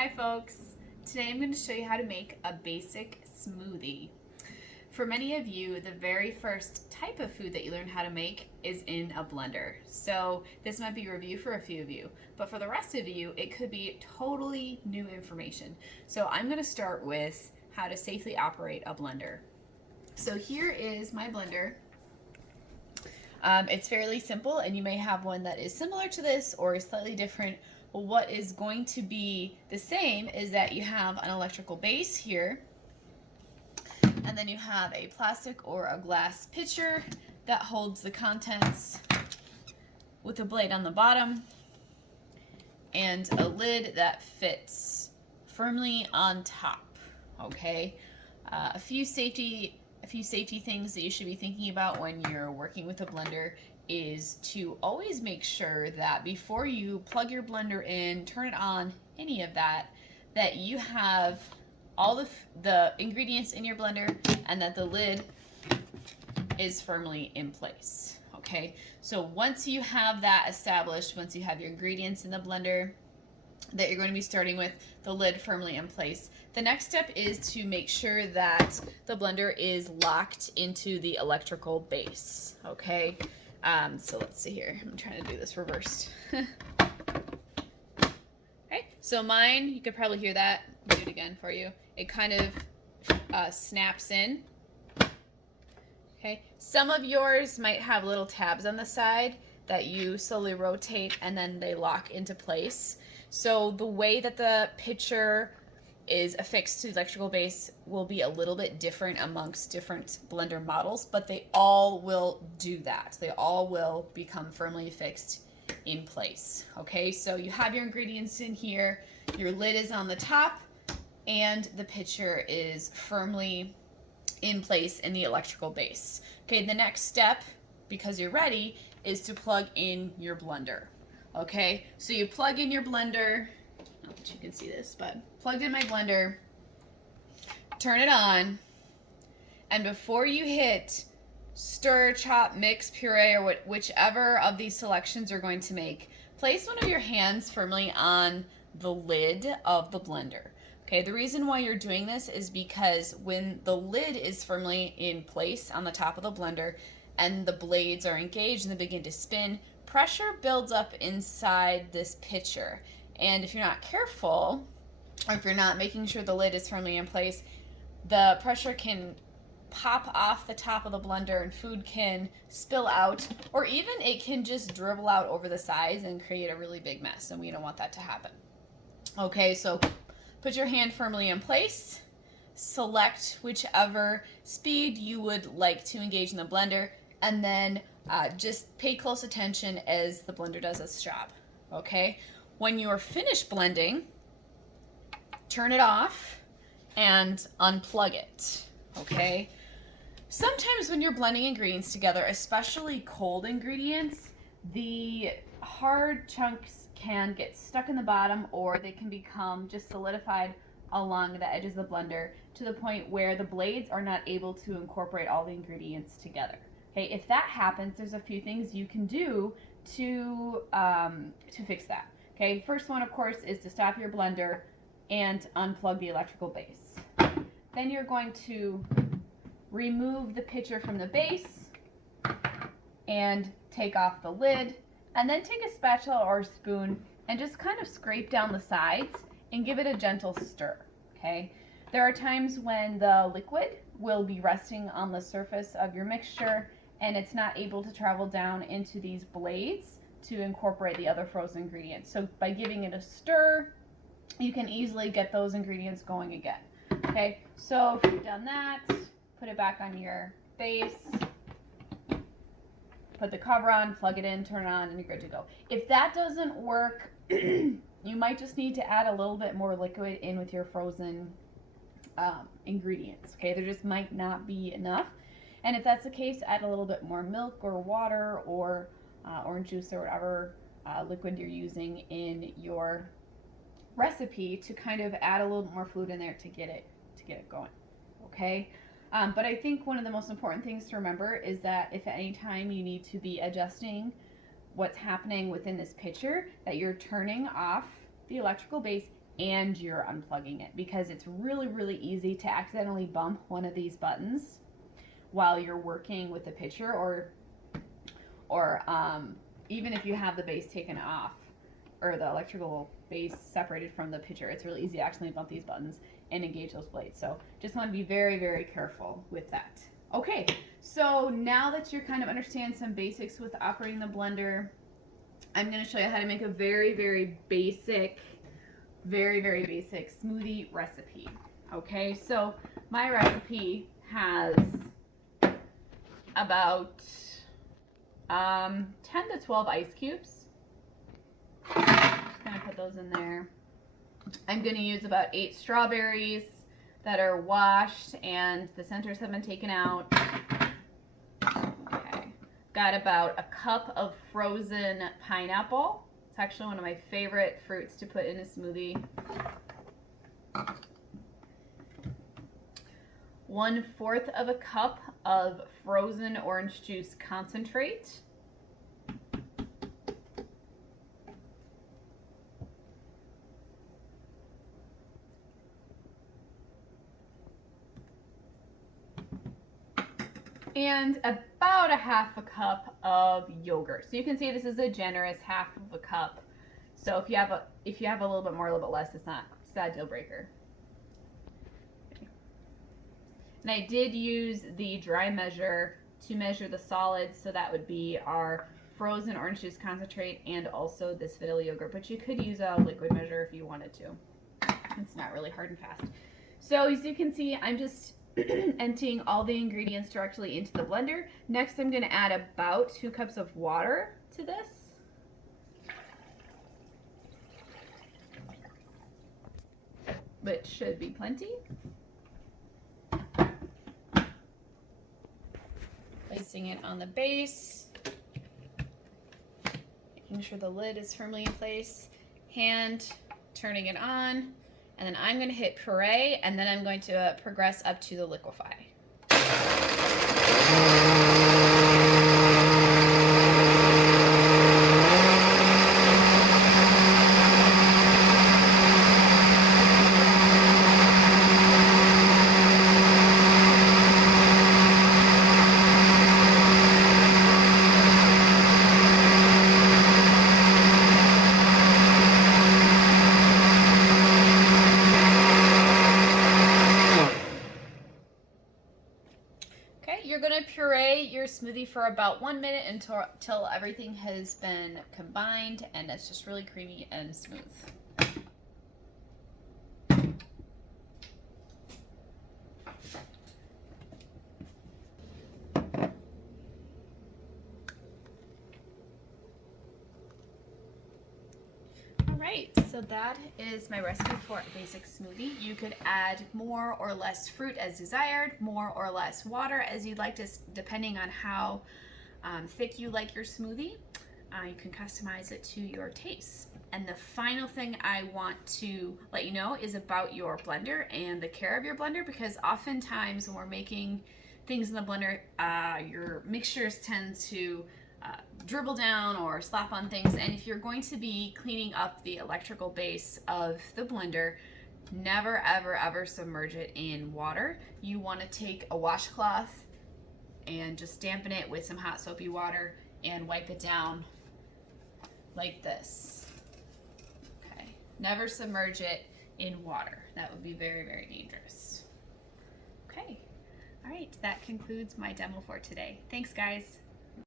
Hi folks! Today I'm going to show you how to make a basic smoothie. For many of you, the very first type of food that you learn how to make is in a blender. So this might be a review for a few of you, but for the rest of you, it could be totally new information. So I'm going to start with how to safely operate a blender. So here is my blender. It's fairly simple, and you may have one that is similar to this or is slightly different. What is going to be the same is that you have an electrical base here, and then you have a plastic or a glass pitcher that holds the contents with a blade on the bottom and a lid that fits firmly on top. Okay, a few safety things that you should be thinking about when you're working with a blender is to always make sure that before you plug your blender in, turn it on, any of that, that you have all the ingredients in your blender and that the lid is firmly in place. Okay, so once you have that established, once you have your ingredients in the blender that you're going to be starting with, the lid firmly in place, the next step is to make sure that the blender is locked into the electrical base. Okay, so let's see here. I'm trying to do this reversed. Okay, so mine, you could probably hear that. I'll do it again for you. It kind of snaps in. Okay, some of yours might have little tabs on the side that you slowly rotate and then they lock into place. So the way that the pitcher is affixed to the electrical base will be a little bit different amongst different blender models, but they all will do that. They all will become firmly fixed in place. Okay, so you have your ingredients in here, your lid is on the top, and the pitcher is firmly in place in the electrical base. Okay, the next step, because you're ready, is to plug in your blender. Okay, so you plug in your blender. I don't know if you can see this, but plugged in my blender, turn it on, and before you hit stir, chop, mix, puree, or whichever of these selections you're going to make, place one of your hands firmly on the lid of the blender. Okay, the reason why you're doing this is because when the lid is firmly in place on the top of the blender and the blades are engaged and they begin to spin, pressure builds up inside this pitcher. And if you're not careful, or if you're not making sure the lid is firmly in place, the pressure can pop off the top of the blender and food can spill out, or even it can just dribble out over the sides and create a really big mess, and we don't want that to happen. Okay, so put your hand firmly in place, select whichever speed you would like to engage in the blender, and then just pay close attention as the blender does its job. Okay, when you're finished blending, turn it off and unplug it. Okay, sometimes when you're blending ingredients together, especially cold ingredients, the hard chunks can get stuck in the bottom, or they can become just solidified along the edges of the blender to the point where the blades are not able to incorporate all the ingredients together. Okay, if that happens, there's a few things you can do to fix that. Okay, first one, of course, is to stop your blender and unplug the electrical base. Then you're going to remove the pitcher from the base and take off the lid, and then take a spatula or a spoon and just kind of scrape down the sides and give it a gentle stir. Okay, there are times when the liquid will be resting on the surface of your mixture and it's not able to travel down into these blades to incorporate the other frozen ingredients. So by giving it a stir, you can easily get those ingredients going again. Okay, so if you've done that, put it back on your base, put the cover on, plug it in, turn it on, and you're good to go. If that doesn't work, you might just need to add a little bit more liquid in with your frozen ingredients. Okay, there just might not be enough. And if that's the case, add a little bit more milk or water or orange juice or whatever liquid you're using in your recipe to kind of add a little bit more fluid in there to get it going. Okay, but I think one of the most important things to remember is that if at any time you need to be adjusting what's happening within this pitcher, that you're turning off the electrical base and you're unplugging it, because it's really, really easy to accidentally bump one of these buttons while you're working with the pitcher, or even if you have the base taken off or the electrical base separated from the pitcher, it's really easy to accidentally bump these buttons and engage those blades. So just want to be very, very careful with that. Okay, so now that you kind of understand some basics with operating the blender, I'm going to show you how to make a very, very basic smoothie recipe. Okay, so my recipe has about 10 to 12 ice cubes. Just gonna put those in there. I'm gonna use about 8 strawberries that are washed and the centers have been taken out. Okay, got about a cup of frozen pineapple. It's actually one of my favorite fruits to put in a smoothie. 1/4 of a cup of frozen orange juice concentrate. And about a 1/2 cup of yogurt. So you can see this is a generous 1/2 cup. So if you have a little bit more, a little bit less, it's not a deal breaker. And I did use the dry measure to measure the solids, so that would be our frozen orange juice concentrate and also this vanilla yogurt, but you could use a liquid measure if you wanted to. It's not really hard and fast. So as you can see, I'm just emptying all the ingredients directly into the blender. Next, I'm going to add about 2 cups of water to this. Which should be plenty. Placing it on the base, making sure the lid is firmly in place, hand turning it on, and then I'm going to hit puree, and then I'm going to progress up to the liquefy. You're going to puree your smoothie for about 1 minute until everything has been combined and it's just really creamy and smooth. Alright, so that is my recipe for a basic smoothie. You could add more or less fruit as desired, more or less water as you'd like to, depending on how thick you like your smoothie. You can customize it to your taste. And the final thing I want to let you know is about your blender and the care of your blender, because oftentimes when we're making things in the blender, your mixtures tend to dribble down or slap on things, and if you're going to be cleaning up the electrical base of the blender, never ever submerge it in water. You want to take a washcloth and just dampen it with some hot soapy water and wipe it down like this. Okay, never submerge it in water. That would be very dangerous. Okay, all right, that concludes my demo for today. Thanks, guys.